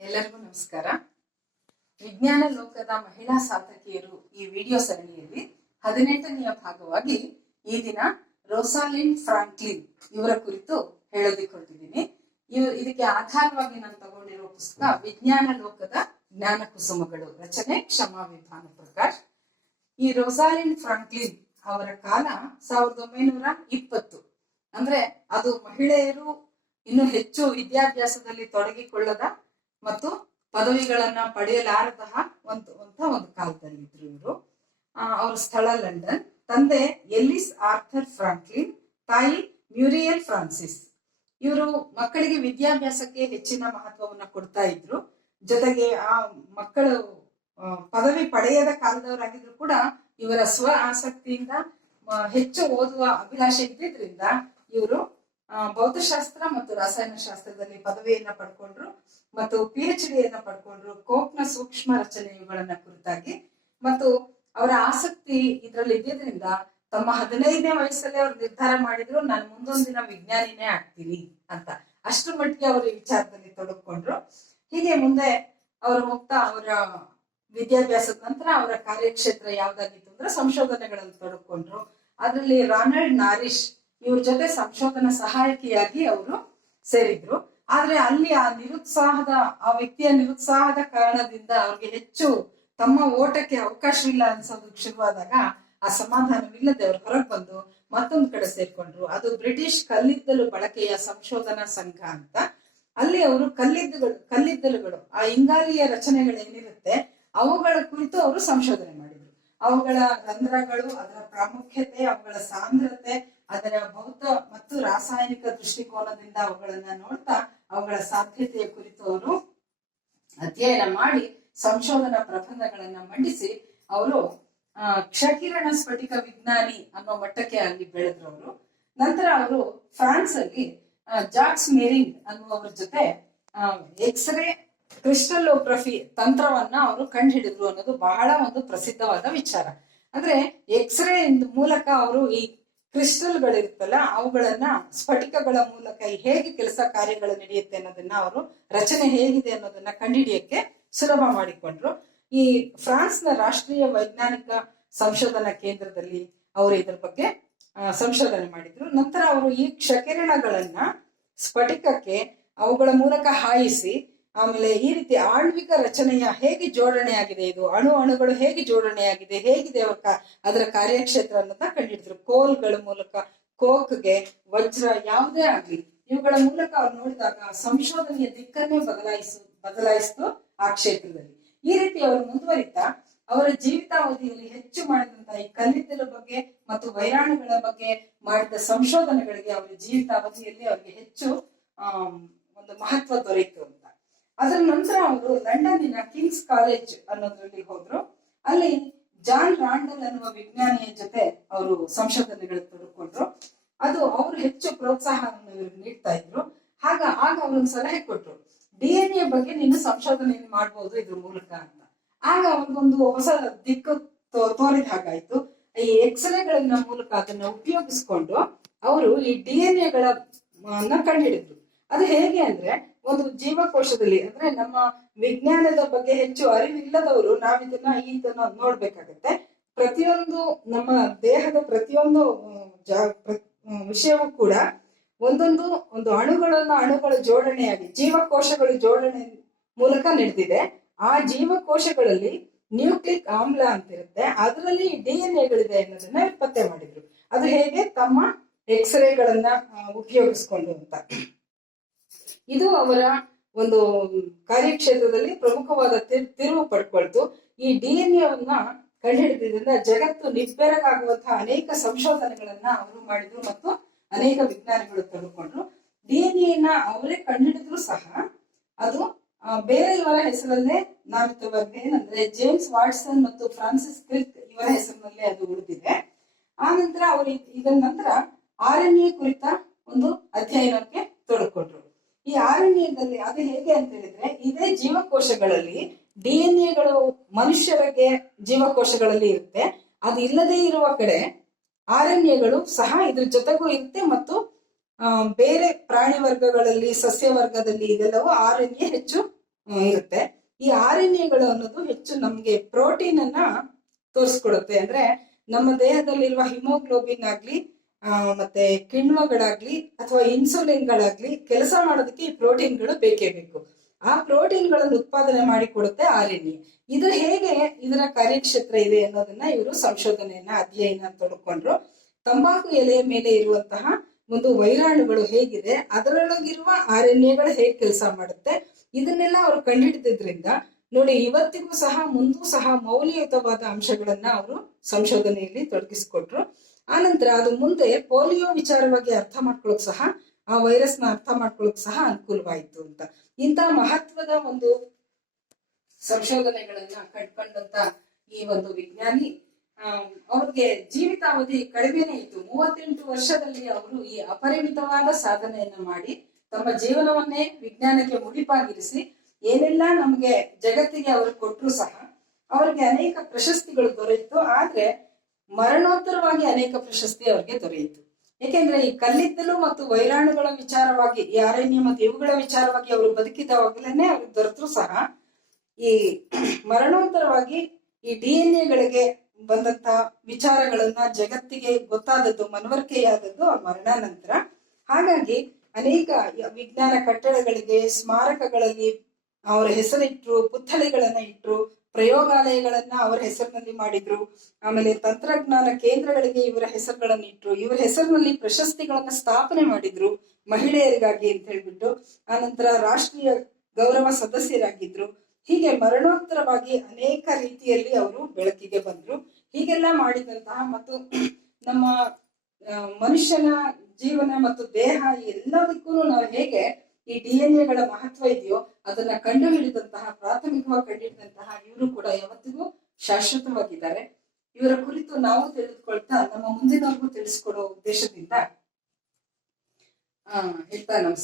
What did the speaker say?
ಎಲ್ಲರಿಗೂ ನಮಸ್ಕಾರ. ವಿಜ್ಞಾನ ಲೋಕದ ಮಹಿಳಾ ಸಾಧಕಿಯರು ಈ ವಿಡಿಯೋ ಸರಣಿಯಲ್ಲಿ 18ನೆಯ ಭಾಗವಾಗಿ ಈ ದಿನ ರೋಸಾಲಿಂಡ್ ಫ್ರಾಂಕ್ಲಿನ್ ಇವರ ಕುರಿತು ಹೇಳೋದಿಕ್ಕೆ ಹೊರಟಿದ್ದೀನಿ. ಇದಕ್ಕೆ ಆಧಾರವಾಗಿ ನಾನು ತಗೊಂಡಿರೋ ಪುಸ್ತಕ ವಿಜ್ಞಾನ ಲೋಕದ ಜ್ಞಾನ ಕುಸುಮಗಳು, ರಚನೆ ಕ್ಷಮಾ ವಿಧಾನ ಪ್ರಕಾಶ್. ಈ ರೋಸಾಲಿಂಡ್ ಫ್ರಾಂಕ್ಲಿನ್ ಅವರ ಕಾಲ 1920. ಅಂದ್ರೆ ಅದು ಮಹಿಳೆಯರು ಇನ್ನು ಹೆಚ್ಚು ವಿದ್ಯಾಭ್ಯಾಸದಲ್ಲಿ ತೊಡಗಿಕೊಳ್ಳದ ಮತ್ತು ಪದವಿಗಳನ್ನ ಪಡೆಯಲಾರತಹ ಒಂದು ಕಾಲದಲ್ಲಿ ಇದ್ರು ಇವರು. ಅವ್ರ ಸ್ಥಳ ಲಂಡನ್. ತಂದೆ ಎಲ್ಲಿಸ್ ಆರ್ಥರ್ ಫ್ರಾಂಕ್ಲಿನ್, ತಾಯಿ ಮ್ಯೂರಿಯಲ್ ಫ್ರಾನ್ಸಿಸ್. ಇವರು ಮಕ್ಕಳಿಗೆ ವಿದ್ಯಾಭ್ಯಾಸಕ್ಕೆ ಹೆಚ್ಚಿನ ಮಹತ್ವವನ್ನ ಕೊಡ್ತಾ ಇದ್ರು. ಜೊತೆಗೆ ಆ ಮಕ್ಕಳು ಪದವಿ ಪಡೆಯದ ಕಾಲದವರಾಗಿದ್ರು ಕೂಡ ಇವರ ಸ್ವ ಆಸಕ್ತಿಯಿಂದ ಹೆಚ್ಚು ಓದುವ ಅಭಿಲಾಷೆ ಇದ್ದಿದ್ರಿಂದ ಇವರು ಭೌತಶಾಸ್ತ್ರ ಮತ್ತು ರಾಸಾಯನಶಾಸ್ತ್ರದಲ್ಲಿ ಪದವಿಯನ್ನ ಪಡ್ಕೊಂಡ್ರು ಮತ್ತು PhD ಯನ್ನ ಪಡ್ಕೊಂಡ್ರು. ಕೋಕ್ನ ಸೂಕ್ಷ್ಮ ರಚನೆ ಇವುಗಳನ್ನ ಕುರಿತಾಗಿ. ಮತ್ತು ಅವರ ಆಸಕ್ತಿ ಇದರಲ್ಲಿ ಇದ್ದಿದ್ರಿಂದ ತಮ್ಮ 15ನೇ ವಯಸ್ಸಲ್ಲೇ ಅವ್ರು ನಿರ್ಧಾರ ಮಾಡಿದ್ರು, ನಾನು ಮುಂದೊಂದು ದಿನ ವಿಜ್ಞಾನಿನೇ ಆಗ್ತೀನಿ ಅಂತ. ಅಷ್ಟರ ಮಟ್ಟಿಗೆ ಅವರು ಈ ವಿಚಾರದಲ್ಲಿ ತೊಡಕೊಂಡ್ರು. ಹೀಗೆ ಮುಂದೆ ಅವರು ಹೋಗ್ತಾ ಅವರ ವಿದ್ಯಾಭ್ಯಾಸದ ನಂತರ ಅವರ ಕಾರ್ಯಕ್ಷೇತ್ರ ಯಾವ್ದಾಗಿತ್ತು ಅಂದ್ರೆ ಸಂಶೋಧನೆಗಳಲ್ಲಿ ತೊಡಕೊಂಡ್ರು. ಅದರಲ್ಲಿ ರಾನಲ್ಡ್ ನಾರಿಶ್ ಇವ್ರ ಜೊತೆ ಸಂಶೋಧನಾ ಸಹಾಯಕಿಯಾಗಿ ಅವರು ಸೇರಿದ್ರು. ಆದ್ರೆ ಅಲ್ಲಿ ಆ ವ್ಯಕ್ತಿಯ ನಿರುತ್ಸಾಹದ ಕಾರಣದಿಂದ ಅವ್ರಿಗೆ ಹೆಚ್ಚು ತಮ್ಮ ಓಟಕ್ಕೆ ಅವಕಾಶವಿಲ್ಲ ಅನ್ಸೋದಕ್ಕೆ ಶುರುವಾದಾಗ ಆ ಸಮಾಧಾನವಿಲ್ಲದೆ ಅವ್ರು ಹೊರಗೆ ಬಂದು ಮತ್ತೊಂದು ಕಡೆ ಸೇರ್ಕೊಂಡ್ರು. ಅದು ಬ್ರಿಟಿಷ್ ಕಲ್ಲಿದ್ದಲು ಬಳಕೆಯ ಸಂಶೋಧನಾ ಸಂಘ ಅಂತ. ಅಲ್ಲಿ ಅವರು ಕಲ್ಲಿದ್ದಲುಗಳು ಆ ಇಂಗಾಲಿಯ ರಚನೆಗಳೇನಿರುತ್ತೆ ಅವುಗಳ ಕುರಿತು ಅವರು ಸಂಶೋಧನೆ ಮಾಡಿದ್ರು. ಅವುಗಳ ರಂಧ್ರಗಳು, ಅದರ ಪ್ರಾಮುಖ್ಯತೆ, ಅವುಗಳ ಸಾಂದ್ರತೆ, ಅದರ ಭೌತ ಮತ್ತು ರಾಸಾಯನಿಕ ದೃಷ್ಟಿಕೋನದಿಂದ ಅವುಗಳನ್ನ ನೋಡ್ತಾ ಅವುಗಳ ಸಾಧ್ಯತೆಯ ಕುರಿತು ಅವರು ಅಧ್ಯಯನ ಮಾಡಿ ಸಂಶೋಧನಾ ಪ್ರಬಂಧಗಳನ್ನ ಮಂಡಿಸಿ ಅವರು ಕ್ಷಕಿರಣ ಸ್ಫಟಿಕ ವಿಜ್ಞಾನಿ ಅನ್ನೋ ಮಟ್ಟಕ್ಕೆ ಅಲ್ಲಿ ಬೆಳೆದ್ರು ಅವರು. ನಂತರ ಅವರು ಫ್ರಾನ್ಸ್ ಅಲ್ಲಿ ಜಾಕ್ಸ್ ಮೆರಿಂಗ್ ಅನ್ನುವರ ಜೊತೆ ಎಕ್ಸ್ರೇ ಕ್ರಿಸ್ಟಲೋಗ್ರಫಿ ತಂತ್ರವನ್ನ ಅವರು ಕಂಡುಹಿಡಿದ್ರು ಅನ್ನೋದು ಬಹಳ ಒಂದು ಪ್ರಸಿದ್ಧವಾದ ವಿಚಾರ. ಅಂದ್ರೆ ಎಕ್ಸ್ರೇ ಮೂಲಕ ಅವರು ಈ ಕ್ರಿಸ್ಟಲ್ಗಳಿರುತ್ತಲ್ಲ ಅವುಗಳನ್ನ ಸ್ಫಟಿಕಗಳ ಮೂಲಕ ಹೇಗೆ ಕೆಲಸ ಕಾರ್ಯಗಳು ನಡೆಯುತ್ತೆ ಅನ್ನೋದನ್ನ ಅವರು ರಚನೆ ಹೇಗಿದೆ ಅನ್ನೋದನ್ನ ಕಂಡುಹಿಡಿಯಕ್ಕೆ ಸುಲಭ ಮಾಡಿಕೊಂಡ್ರು. ಈ ಫ್ರಾನ್ಸ್ನ ರಾಷ್ಟ್ರೀಯ ವೈಜ್ಞಾನಿಕ ಸಂಶೋಧನಾ ಕೇಂದ್ರದಲ್ಲಿ ಅವರು ಇದರ ಬಗ್ಗೆ ಸಂಶೋಧನೆ ಮಾಡಿದ್ರು. ನಂತರ ಅವರು ಈ ಕ್ಷಕಿರಣಗಳನ್ನ ಸ್ಫಟಿಕಕ್ಕೆ ಅವುಗಳ ಮೂಲಕ ಹಾಯಿಸಿ ಆಮೇಲೆ ಈ ರೀತಿ ಆಣ್ವಿಕ ರಚನೆಯ ಹೇಗೆ ಜೋಡಣೆ ಆಗಿದೆ, ಇದು ಅಣುಗಳು ಹೇಗೆ ಜೋಡಣೆ ಆಗಿದೆ, ಹೇಗಿದೆ ಅದರ ಕಾರ್ಯಕ್ಷೇತ್ರ ಅನ್ನೋದನ್ನ ಕಂಡುಹಿಡಿದ್ರು. ಕೋಲ್ಗಳ ಮೂಲಕ ಕೋಕ್ಗೆ ವಜ್ರ ಯಾವುದೇ ಆಗ್ಲಿ ಇವುಗಳ ಮೂಲಕ ಅವ್ರು ನೋಡಿದಾಗ ಸಂಶೋಧನೆಯ ದಿಕ್ಕನ್ನೇ ಬದಲಾಯಿಸ್ತು ಆ ಕ್ಷೇತ್ರದಲ್ಲಿ. ಈ ರೀತಿ ಅವರು ಮುಂದುವರಿತಾ ಅವರ ಜೀವಿತಾವಧಿಯಲ್ಲಿ ಹೆಚ್ಚು ಮಾಡಿದಂತಹ ಈ ಕಲ್ಲಿದ್ದಲ ಬಗ್ಗೆ ಮತ್ತು ವೈರಾಣುಗಳ ಬಗ್ಗೆ ಮಾಡಿದ ಸಂಶೋಧನೆಗಳಿಗೆ ಅವರ ಜೀವಿತಾವಧಿಯಲ್ಲಿ ಅವರಿಗೆ ಹೆಚ್ಚು ಒಂದು ಮಹತ್ವ ದೊರೆಯಿತು ಅಂತ. ಅದರ ನಂತರ ಅವರು ಲಂಡನ್ನಿನ ಕಿಂಗ್ಸ್ ಕಾಲೇಜ್ ಅನ್ನೋದ್ರಲ್ಲಿ ಹೋದ್ರು. ಅಲ್ಲಿ ಜಾನ್ ರಾಂಡಲ್ ಅನ್ನುವ ವಿಜ್ಞಾನಿಯ ಜೊತೆ ಅವರು ಸಂಶೋಧನೆಗಳು ತೊಡಕೊಂಡ್ರು. ಅದು ಅವರು ಹೆಚ್ಚು ಪ್ರೋತ್ಸಾಹವನ್ನು ಇವ್ರಿಗೆ ನೀಡ್ತಾ ಇದ್ರು. ಆಗ ಅವ್ರೊಂದು ಸಲಹೆ ಕೊಟ್ರು, DNA ಬಗ್ಗೆ ನೀನು ಸಂಶೋಧನೆಯನ್ನು ಮಾಡ್ಬೋದು ಇದ್ರ ಮೂಲಕ ಅಂತ. ಆಗ ಅವ್ರಿಗೊಂದು ಹೊಸ ದಿಕ್ಕು ತೋರಿದ ಹಾಗಾಯ್ತು. ಈ ಎಕ್ಸ್ರೇಗಳನ್ನ ಮೂಲಕ ಅದನ್ನ ಉಪಯೋಗಿಸ್ಕೊಂಡು ಅವರು ಈ DNA ಕಂಡುಹಿಡಿದ್ರು. ಅದು ಹೇಗೆ ಅಂದ್ರೆ ಒಂದು ಜೀವಕೋಶದಲ್ಲಿ, ಅಂದ್ರೆ ನಮ್ಮ ವಿಜ್ಞಾನದ ಬಗ್ಗೆ ಹೆಚ್ಚು ಅರಿವಿಲ್ಲದವರು ಇದನ್ನ ನೋಡ್ಬೇಕಾಗತ್ತೆ. ಪ್ರತಿಯೊಂದು ನಮ್ಮ ದೇಹದ ಪ್ರತಿಯೊಂದು ವಿಷಯವೂ ಕೂಡ ಒಂದು ಅಣುಗಳ ಜೋಡಣೆಯಾಗಿ ಜೀವಕೋಶಗಳ ಜೋಡಣೆ ಮೂಲಕ ನಡೆದಿದೆ. ಆ ಜೀವಕೋಶಗಳಲ್ಲಿ ನ್ಯೂಕ್ಲಿಕ್ ಆಮ್ಲ ಅಂತಿರುತ್ತೆ, ಅದರಲ್ಲಿ DNA ಅನ್ನೋದನ್ನ ಪತ್ತೆ ಮಾಡಿದ್ರು. ಅದು ಹೇಗೆ ತಮ್ಮ ಎಕ್ಸ್ರೇಗಳನ್ನ ಉಪಯೋಗಿಸ್ಕೊಂಡು ಅಂತ. ಇದು ಅವರ ಒಂದು ಕಾರ್ಯಕ್ಷೇತ್ರದಲ್ಲಿ ಪ್ರಮುಖವಾದ ತಿರುವು ಪಡ್ಕೊಳ್ತು. ಈ DNA ಕಂಡುಹಿಡಿದ್ರಿಂದ ಜಗತ್ತು ನಿಬ್ಬೆರಗಾಗುವಂತಹ ಅನೇಕ ಸಂಶೋಧನೆಗಳನ್ನ ಅವರು ಮಾಡಿದ್ರು ಮತ್ತು ಅನೇಕ ವಿಜ್ಞಾನಿಗಳು ತೆಗೆದುಕೊಂಡ್ರು. DNA ಅವರೇ ಕಂಡುಹಿಡಿದ್ರು ಸಹ ಅದು ಬೇರೆಯವರ ಹೆಸರಲ್ಲೇ ಏನಂದ್ರೆ ಜೇಮ್ಸ್ ವಾಟ್ಸನ್ ಮತ್ತು ಫ್ರಾನ್ಸಿಸ್ ಕ್ರಿಕ್ ಇವರ ಹೆಸರಿನಲ್ಲೇ ಅದು ಉಳಿದಿದೆ. ಆ ನಂತರ ಅವರು ಇದರ ನಂತರ RNA ಕುರಿತ ಒಂದು ಅಧ್ಯಯನಕ್ಕೆ ತೊಡಕೊಂಡ್ರು. ಈ RNAದಲ್ಲಿ ಅದು ಹೇಗೆ ಅಂತ ಹೇಳಿದ್ರೆ, ಇದೇ ಜೀವಕೋಶಗಳಲ್ಲಿ DNA ಮನುಷ್ಯರಿಗೆ ಜೀವಕೋಶಗಳಲ್ಲಿ ಇರುತ್ತೆ. ಅದು ಇಲ್ಲದೆ ಇರುವ ಕಡೆ RNAಗಳು ಸಹ ಇದ್ರ ಜೊತೆಗೂ ಇರುತ್ತೆ ಮತ್ತು ಬೇರೆ ಪ್ರಾಣಿ ವರ್ಗಗಳಲ್ಲಿ, ಸಸ್ಯ ವರ್ಗದಲ್ಲಿ ಇದೆಲ್ಲವೂ RNA ಹೆಚ್ಚು ಇರುತ್ತೆ. ಈ RNAಗಳು ಅನ್ನೋದು ಹೆಚ್ಚು ನಮ್ಗೆ ಪ್ರೋಟೀನ್ ಅನ್ನ ತೋರಿಸ್ಕೊಡುತ್ತೆ. ಅಂದ್ರೆ ನಮ್ಮ ದೇಹದಲ್ಲಿರುವ ಹಿಮೋಗ್ಲೋಬಿನ್ ಆಗ್ಲಿ ಮತ್ತೆ ಕಿಣ್ವಗಳಾಗ್ಲಿ ಅಥವಾ ಇನ್ಸುಲಿನ್ಗಳಾಗ್ಲಿ ಕೆಲಸ ಮಾಡೋದಕ್ಕೆ ಈ ಪ್ರೋಟೀನ್ಗಳು ಬೇಕೇ ಬೇಕು. ಆ ಪ್ರೋಟೀನ್ಗಳನ್ನು ಉತ್ಪಾದನೆ ಮಾಡಿಕೊಡುತ್ತೆ RNA. ಇದು ಹೇಗೆ ಇದರ ಕಾರ್ಯಕ್ಷೇತ್ರ ಇದೆ ಅನ್ನೋದನ್ನ ಇವರು ಸಂಶೋಧನೆಯನ್ನ ಅಧ್ಯಯನ ತೊಡಕೊಂಡ್ರು. ತಂಬಾಕು ಎಲೆಯ ಮೇಲೆ ಇರುವಂತಹ ಒಂದು ವೈರಾಣುಗಳು ಹೇಗಿದೆ, ಅದರೊಳಗಿರುವ RNAಗಳು ಹೇಗೆ ಕೆಲಸ ಮಾಡುತ್ತೆ, ಇದನ್ನೆಲ್ಲ ಅವರು ಕಂಡುಹಿಡಿದ್ರಿಂದ ನೋಡಿ ಇವತ್ತಿಗೂ ಸಹ ಮುಂದೂ ಸಹ ಮೌಲ್ಯಯುತವಾದ ಅಂಶಗಳನ್ನ ಅವರು ಸಂಶೋಧನೆಯಲ್ಲಿ ತೊಡಗಿಸ್ಕೊಟ್ರು. ಆನಂತರ ಅದು ಮುಂದೆ ಪೋಲಿಯೋ ವಿಚಾರವಾಗಿ ಅರ್ಥ ಮಾಡ್ಕೊಳಕ್ ಸಹ, ಆ ವೈರಸ್ನ ಅರ್ಥ ಮಾಡ್ಕೊಳಕ್ ಸಹ ಅನುಕೂಲವಾಯಿತು ಅಂತ. ಇಂಥ ಮಹತ್ವದ ಒಂದು ಸಂಶೋಧನೆಗಳನ್ನ ಕಟ್ಕೊಂಡಂತ ಈ ಒಂದು ವಿಜ್ಞಾನಿ ಅವ್ರಿಗೆ ಜೀವಿತಾವಧಿ ಕಡಿಮೆನೇ ಇತ್ತು. 38 ವರ್ಷದಲ್ಲಿ ಅವರು ಈ ಅಪರಿಮಿತವಾದ ಸಾಧನೆಯನ್ನ ಮಾಡಿ ತಮ್ಮ ಜೀವನವನ್ನೇ ವಿಜ್ಞಾನಕ್ಕೆ ಮುಡಿಪಾಗಿರಿಸಿ ಏನೆಲ್ಲ ನಮ್ಗೆ ಜಗತ್ತಿಗೆ ಅವರು ಕೊಟ್ಟರು ಸಹ ಅವರಿಗೆ ಅನೇಕ ಪ್ರಶಸ್ತಿಗಳು ದೊರೆಯಿತು. ಆದ್ರೆ ಮರಣೋತ್ತರವಾಗಿ ಅನೇಕ ಪ್ರಶಸ್ತಿ ಅವರಿಗೆ ದೊರೆಯಿತು. ಯಾಕೆಂದ್ರೆ ಈ ಕಲ್ಲಿದ್ದಲು ಮತ್ತು ವೈರಾಣುಗಳ ವಿಚಾರವಾಗಿ, ಈ RNA ಮತ್ತು ಇವುಗಳ ವಿಚಾರವಾಗಿ ಅವರು ಬದುಕಿದವಾಗಲೇ ಅವ್ರಿಗೆ ದೊರೆತರು ಸಹ ಈ ಮರಣೋತ್ತರವಾಗಿ ಈ DNA ಬಂದಂತ ವಿಚಾರಗಳನ್ನ ಜಗತ್ತಿಗೆ ಗೊತ್ತಾದದ್ದು, ಮನವರಿಕೆಯಾದದ್ದು ಆ ಮರಣ ನಂತರ. ಹಾಗಾಗಿ ಅನೇಕ ವಿಜ್ಞಾನ ಕಟ್ಟಡಗಳಿಗೆ, ಸ್ಮಾರಕಗಳಲ್ಲಿ ಅವರ ಹೆಸರಿಟ್ರು, ಪುತ್ಥಳಿಗಳನ್ನ ಇಟ್ರು, ಪ್ರಯೋಗಾಲಯಗಳನ್ನ ಅವರ ಹೆಸರಿನಲ್ಲಿ ಮಾಡಿದ್ರು. ಆಮೇಲೆ ತಂತ್ರಜ್ಞಾನ ಕೇಂದ್ರಗಳಿಗೆ ಇವರ ಹೆಸರುಗಳನ್ನ ಇಟ್ರು. ಇವರ ಹೆಸರಿನಲ್ಲಿ ಪ್ರಶಸ್ತಿಗಳನ್ನ ಸ್ಥಾಪನೆ ಮಾಡಿದ್ರು ಮಹಿಳೆಯರಿಗಾಗಿ ಅಂತ ಹೇಳ್ಬಿಟ್ಟು. ಆನಂತರ ರಾಷ್ಟ್ರೀಯ ಗೌರವ ಸದಸ್ಯರಾಗಿದ್ರು. ಹೀಗೆ ಮರಣೋತ್ತರವಾಗಿ ಅನೇಕ ರೀತಿಯಲ್ಲಿ ಅವರು ಬೆಳಕಿಗೆ ಬಂದ್ರು. ಹೀಗೆಲ್ಲ ಮಾಡಿದಂತಹ ಮತ್ತು ನಮ್ಮ ಮನುಷ್ಯನ ಜೀವನ ಮತ್ತು ದೇಹ ಎಲ್ಲದಕ್ಕೂ ನಾವು ಹೇಗೆ ಈ DNA ಮಹತ್ವ ಇದೆಯೋ ಅದನ್ನ ಕಂಡು ಹಿಡಿದಂತಹ, ಪ್ರಾಥಮಿಕವಾಗಿ ಕಂಡು ಹಿಡಿದಂತಹ ಇವರು ಕೂಡ ಯಾವತ್ತಿಗೂ ಶಾಶ್ವತವಾಗಿದ್ದಾರೆ. ಇವರ ಕುರಿತು ನಾವು ತಿಳಿದುಕೊಳ್ತಾ ನಮ್ಮ ಮುಂದಿನವರೆಗೂ ತಿಳಿಸ್ಕೊಡೋ ಉದ್ದೇಶದಿಂದ ಹೇಳ್ತಾ ನಮಸ್ಕಾರ.